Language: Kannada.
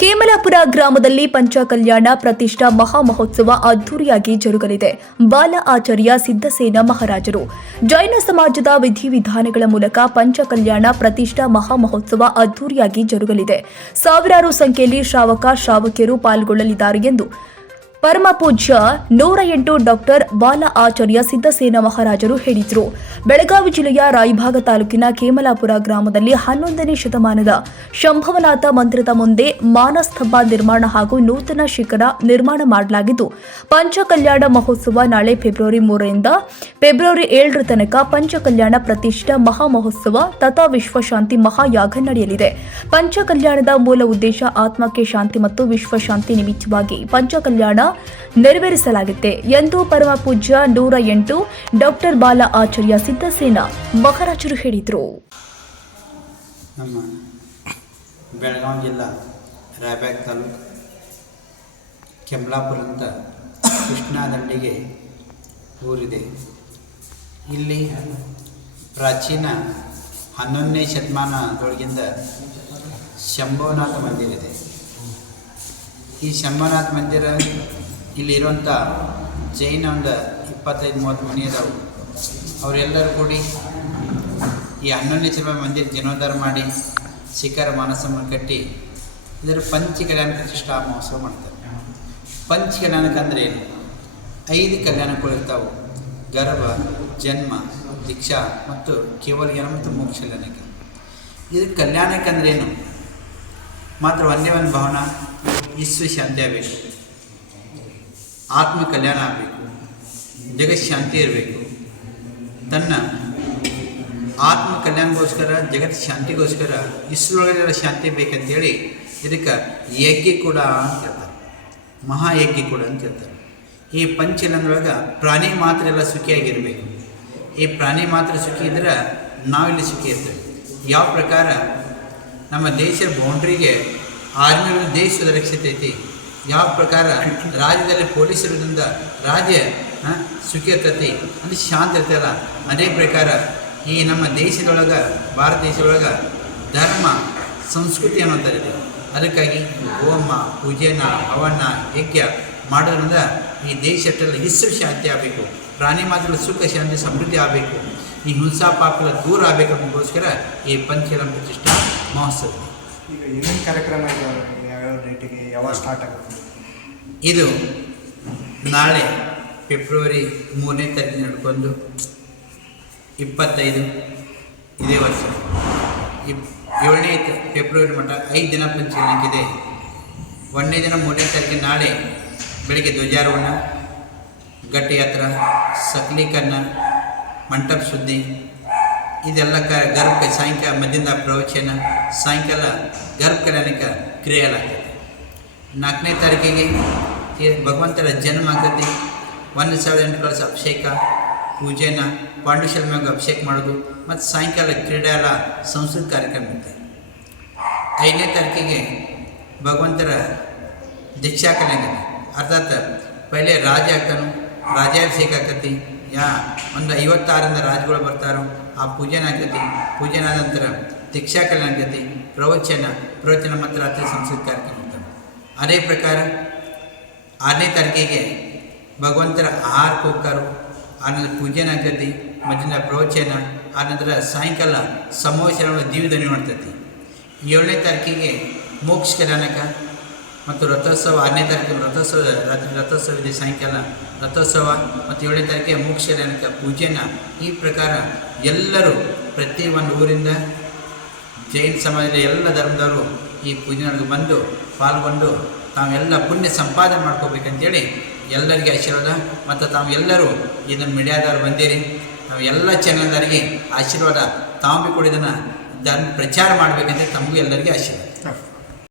ಕೇಮಲಾಪುರ ಗ್ರಾಮದಲ್ಲಿ ಪಂಚಕಲ್ಯಾಣ ಪ್ರತಿಷ್ಠಾ ಮಹಾ ಮಹೋತ್ಸವ ಅದ್ದೂರಿಯಾಗಿ ಜರುಗಲಿದೆ. ಬಾಲ ಆಚಾರ್ಯ ಸಿದ್ದಸೇನ ಮಹಾರಾಜರು. ಜೈನ ಸಮಾಜದ ವಿಧಿವಿಧಾನಗಳ ಮೂಲಕ ಪಂಚಕಲ್ಯಾಣ ಪ್ರತಿಷ್ಠಾ ಮಹಾ ಮಹೋತ್ಸವ ಅದ್ದೂರಿಯಾಗಿ ಜರುಗಲಿದೆ. ಸಾವಿರಾರು ಸಂಖ್ಯೆಯಲ್ಲಿ ಶ್ರಾವಕ, ಶ್ರಾವಕಿಯರು ಪಾಲ್ಗೊಳ್ಳಲಿದ್ದಾರೆ ಎಂದು ಪರಮ ಪೂಜ್ಯ ನೂರ ಎಂಟು ಡಾಕ್ಟರ್ ಬಾಲ ಆಚಾರ್ಯ ಸಿದ್ದಸೇನ ಮಹಾರಾಜರು ಹೇಳಿದರು. ಬೆಳಗಾವಿ ಜಿಲ್ಲೆಯ ರಾಯಭಾಗ ತಾಲೂಕಿನ ಕೇಮಲಾಪುರ ಗ್ರಾಮದಲ್ಲಿ ಹನ್ನೊಂದನೇ ಶತಮಾನದ ಶಂಭವನಾಥ ಮಂದಿರದ ಮುಂದೆ ಮಾನಸ್ತಂಭ ನಿರ್ಮಾಣ ಹಾಗೂ ನೂತನ ಶಿಖರ ನಿರ್ಮಾಣ ಮಾಡಲಾಗಿದ್ದು, ಪಂಚಕಲ್ಯಾಣ ಮಹೋತ್ಸವ ನಾಳೆ ಫೆಬ್ರವರಿ ಮೂರರಿಂದ ಫೆಬ್ರವರಿ ಏಳರ ತನಕ ಪಂಚಕಲ್ಯಾಣ ಪ್ರತಿಷ್ಠ ಮಹಾ ಮಹೋತ್ಸವ ತಥಾ ವಿಶ್ವಶಾಂತಿ ಮಹಾಯಾಗ ನಡೆಯಲಿದೆ. ಪಂಚಕಲ್ಯಾಣದ ಮೂಲ ಉದ್ದೇಶ ಆತ್ಮಕ್ಕೆ ಶಾಂತಿ ಮತ್ತು ವಿಶ್ವಶಾಂತಿ ನಿಮಿತ್ತವಾಗಿ ಪಂಚಕಲ್ಯಾಣ ನೆರವೇರಿಸಲಾಗಿದೆ ಎಂದು ಪರಮ ಪೂಜ್ಯ ನೂರ ಎಂಟು ಡಾಕ್ಟರ್ ಬಾಲ ಆಚಾರ್ಯ ಸಿದ್ದಸೇನ ಮಹಾರಾಜರು ಹೇಳಿದರು. ನಮ್ಮ ಬೆಳಗಾವಿ ಜಿಲ್ಲಾ ರಾಯಬಾಗ್ ತಾಲೂಕು, ಕೆಮ್ಲಾಪುರ ಅಂತ ಕೃಷ್ಣಾ ಊರಿದೆ. ಇಲ್ಲಿ ಪ್ರಾಚೀನ ಹನ್ನೊಂದನೇ ಶತಮಾನದೊಳಗಿಂದ ಶಂಭವನಾಥ ಮಂದಿರ ಇದೆ ಈ ಶಂಭವನಾಥ ಮಂದಿರ ಇಲ್ಲಿರುವಂಥ ಜೈನ ಒಂದು ಇಪ್ಪತ್ತೈದು ಮೂವತ್ತು ಮನೆ ಅದಾವು ಅವರೆಲ್ಲರೂ ಕೂಡಿ ಈ ಹನ್ನೊಂದನೇ ಶತಮಾನ ಮಂದಿರ ಜೀರ್ಣೋದ್ಧಾರ ಮಾಡಿ ಶಿಖರ ಮಾನಸವನ್ನು ಕಟ್ಟಿ ಇದರ ಪಂಚ ಕಲ್ಯಾಣ ಪ್ರತಿಷ್ಠಾ ಮಹೋತ್ಸವ ಮಾಡ್ತಾರೆ. ಪಂಚ ಕಲ್ಯಾಣಕ್ಕೆ ಅಂದರೆ ಏನು? ಐದು ಕಲ್ಯಾಣಗಳಿರ್ತಾವೆ ಗರ್ಭ, ಜನ್ಮ, ದೀಕ್ಷಾ ಮತ್ತು ಕೇವಲ ಜ್ಞಾನ ಮತ್ತು ಮೋಕ್ಷ ಕಲ್ಯಾಣಕ್ಕೆ. ಇದು ಕಲ್ಯಾಣಕ್ಕೆ ಅಂದ್ರೇನು ಮಾತ್ರ ಒಂದೇ ಒಂದು ಭಾವನ, ವಿಶ್ವ ಶಾಂತಿ ಆತ್ಮ ಕಲ್ಯಾಣ ಆಗಬೇಕು. ಜಗತ್ ಶಾಂತಿ ಇರಬೇಕು. ತನ್ನ ಆತ್ಮ ಕಲ್ಯಾಣಗೋಸ್ಕರ, ಜಗತ್ ಶಾಂತಿಗೋಸ್ಕರ ಇಸ್ರೊಳಗೆಲ್ಲ ಶಾಂತಿ ಬೇಕಂತೇಳಿ ಇದಕ್ಕೆ ಯಜ್ಞ ಕೂಡ ಅಂತ ಹೇಳ್ತಾರೆ. ಮಹಾಯಜ್ಞ ಕೂಡ ಅಂತ ಹೇಳ್ತಾರೆ. ಈ ಪಂಚಲಂದ್ರೊಳಗೆ ಪ್ರಾಣಿ ಮಾತ್ರ ಎಲ್ಲ ಸುಖಿಯಾಗಿರಬೇಕು. ಈ ಪ್ರಾಣಿ ಮಾತ್ರ ಸುಖಿ ಇದ್ರೆ ನಾವಿಲ್ಲಿ ಸುಖಿ ಇರ್ತೇವೆ. ಯಾವ ಪ್ರಕಾರ ನಮ್ಮ ದೇಶದ ಬೌಂಡ್ರಿಗೆ ಆರ್ಮಿ ದೇಶ ರಕ್ಷತೆ ಐತಿ. ಯಾವ ಪ್ರಕಾರ ರಾಜ್ಯದಲ್ಲಿ ಪೊಲೀಸ್ ಇರೋದ್ರಿಂದ ಸುಖಿ ಇರ್ತೈತಿ ಅಂದ್ರೆ ಶಾಂತಿ ಇರ್ತಲ್ಲ ಅದೇ ಪ್ರಕಾರ ಈ ನಮ್ಮ ದೇಶದೊಳಗೆ, ಭಾರತ ದೇಶದೊಳಗೆ ಧರ್ಮ, ಸಂಸ್ಕೃತಿ ಅನ್ನೋಂಥದ್ದಿದೆ ಅದಕ್ಕಾಗಿ ಹೋಮ, ಪೂಜೆನ, ಹವನ, ಯಜ್ಞ ಮಾಡೋದ್ರಿಂದ ಈ ದೇಶದಲ್ಲಿ ಹೆಸರು ಶಾಂತಿ ಆಗಬೇಕು. ಪ್ರಾಣಿ ಮಾತ್ರ ಸುಖ, ಶಾಂತಿ, ಸಮೃದ್ಧಿ ಆಗಬೇಕು. ಈ ಹಿಂಸಾ ಪಾಪಗಳ ದೂರ ಆಗಬೇಕು ಅನ್ನೋದಕ್ಕೋಸ್ಕರ ಈ ಪಂಚಕರ್ಮ ಪ್ರತಿಷ್ಠಾ ಮಹೋತ್ಸವ ಈಗ ಏನೇನು ಕಾರ್ಯಕ್ರಮ ಯಾವ್ಯಾವ ಡೇಟಿಗೆ ಯಾವಾಗ ಸ್ಟಾರ್ಟ್ ಆಗುತ್ತೆ? ಇದು ನಾಳೆ ಫೆಬ್ರವರಿ ಮೂರನೇ ತಾರೀಕು ನಡ್ಕೊಂಡು ಇಪ್ಪತ್ತೈದು ಇದೇ ವರ್ಷ. ಇಪ್, ಏಳನೇ ಫೆಬ್ರವರಿ ಮಟ್ಟ ಐದು ದಿನ ಇದೆ. ಒಂದನೇ ದಿನ ಮೂರನೇ ತಾರೀಕು ನಾಳೆ ಬೆಳಿಗ್ಗೆ ಧ್ವಜಾರೋಹಣ, ಘಟ್ಟಯಾತ್ರ ಸಕಲೀಕರಣ ಮಂಟಪ ಸುದ್ದಿ, ಇದೆಲ್ಲ ಕ ಗರ್ಭ ಸಾಯಂಕಾಲ ಮಧ್ಯದಿಂದ ಪ್ರವಚನ, ಸಾಯಂಕಾಲ ಗರ್ಭ ಕಲ್ಯಾಣಕ್ಕೆ ಕ್ರಿಯೆಗಳಾಗ್ತದೆ ನಾಲ್ಕನೇ ತಾರೀಕಿಗೆ ಭಗವಂತರ ಜನ್ಮ ಆಗ್ತೈತಿ. ಒಂದು ಸಾವಿರದ ಎಂಟು ಕಳಸ ಅಭಿಷೇಕ, ಪೂಜೆನ ಪಾಂಡುಶಲ್ಮ್ಯಾಗ ಅಭಿಷೇಕ ಮಾಡೋದು, ಮತ್ತು ಸಾಯಂಕಾಲ ಕ್ರೀಡೆ ಎಲ್ಲ ಸಂಸ್ಕೃತ ಕಾರ್ಯಕ್ರಮ ಇದೆ ಐದನೇ ತಾರೀಕಿಗೆ ಭಗವಂತರ ದೀಕ್ಷಾ ಕಲ್ಯಾಣ ಅರ್ಥಾತ್ ಪೈಲೆ ರಾಜ ಆಗ್ತಾನು ರಾಜಾಭಿಷೇಕ ಆಕತಿ ಯಾ, ಒಂದು ಐವತ್ತಾರರಿಂದ ರಾಜಗಳು ಬರ್ತಾರೋ, ಆ ಪೂಜೆನ ಆಗ್ತೈತಿ. ಪೂಜೆನ ನಂತರ ದೀಕ್ಷಾ ಕಲ್ಯಾಣ ಆಗ್ತೈತಿ. ಪ್ರವಚನ ಪ್ರವಚನ ಮತ್ತು ರಾತ್ರಿ ಸಂಸ್ಕೃತ ಕಾರ್ಯಕ್ರಮ. ಅದೇ ಪ್ರಕಾರ ಆರನೇ ತಾರೀಕಿಗೆ ಭಗವಂತರ ಆಹಾರ ಹೋಗ್ತಾರೋ ಆನಂತರ ಪೂಜೆನ ಆಗ್ತೈತಿ ಮಧ್ಯಾಹ್ನ ಪ್ರವಚನ, ಆನಂತರ ಸಾಯಂಕಾಲ ಸಮಾವೇಶ ದೀವಿದನಿ ಮಾಡ್ತೈತಿ. ಏಳನೇ ತಾರೀಕಿಗೆ ಮೋಕ್ಷ ಕಲ್ಯಾಣಕ ಮತ್ತು ರಥೋತ್ಸವ, ಆರನೇ ತಾರೀಕು ರಥೋತ್ಸವ, ರಾತ್ರಿ ರಥೋತ್ಸವ ಇದೆ ಸಾಯಂಕಾಲ ರಥೋತ್ಸವ ಮತ್ತು ಏಳನೇ ತಾರೀಕಿಗೆ ಮೋಕ್ಷ ಕಲ್ಯಾಣಕ ಪೂಜೆನ ಈ ಪ್ರಕಾರ ಎಲ್ಲರೂ ಪ್ರತಿ ಒಂದು ಊರಿಂದ ಜೈನ ಸಮಾಜದ ಎಲ್ಲ ಧರ್ಮದವರು ಈ ಪೂಜೆಗಳಿಗೆ ಬಂದು ಪಾಲ್ಗೊಂಡು ತಾವೆಲ್ಲ ಪುಣ್ಯ ಸಂಪಾದನೆ ಮಾಡ್ಕೋಬೇಕಂತೇಳಿ ಎಲ್ಲರಿಗೆ ಆಶೀರ್ವಾದ. ಮತ್ತು ತಾವೆಲ್ಲರೂ ಇದನ್ನು ಮೀಡಿಯಾದವರು ಬಂದಿರಿ. ನಾವು ಎಲ್ಲ ಚಾನಲ್ದವರಿಗೆ ಆಶೀರ್ವಾದ. ತಾವು ಕೂಡ ಇದನ್ನು ಧರ್ಮ ಪ್ರಚಾರ ಮಾಡಬೇಕಂತ ತಮಗೂ ಎಲ್ಲರಿಗೆ ಆಶೀರ್ವಾದ.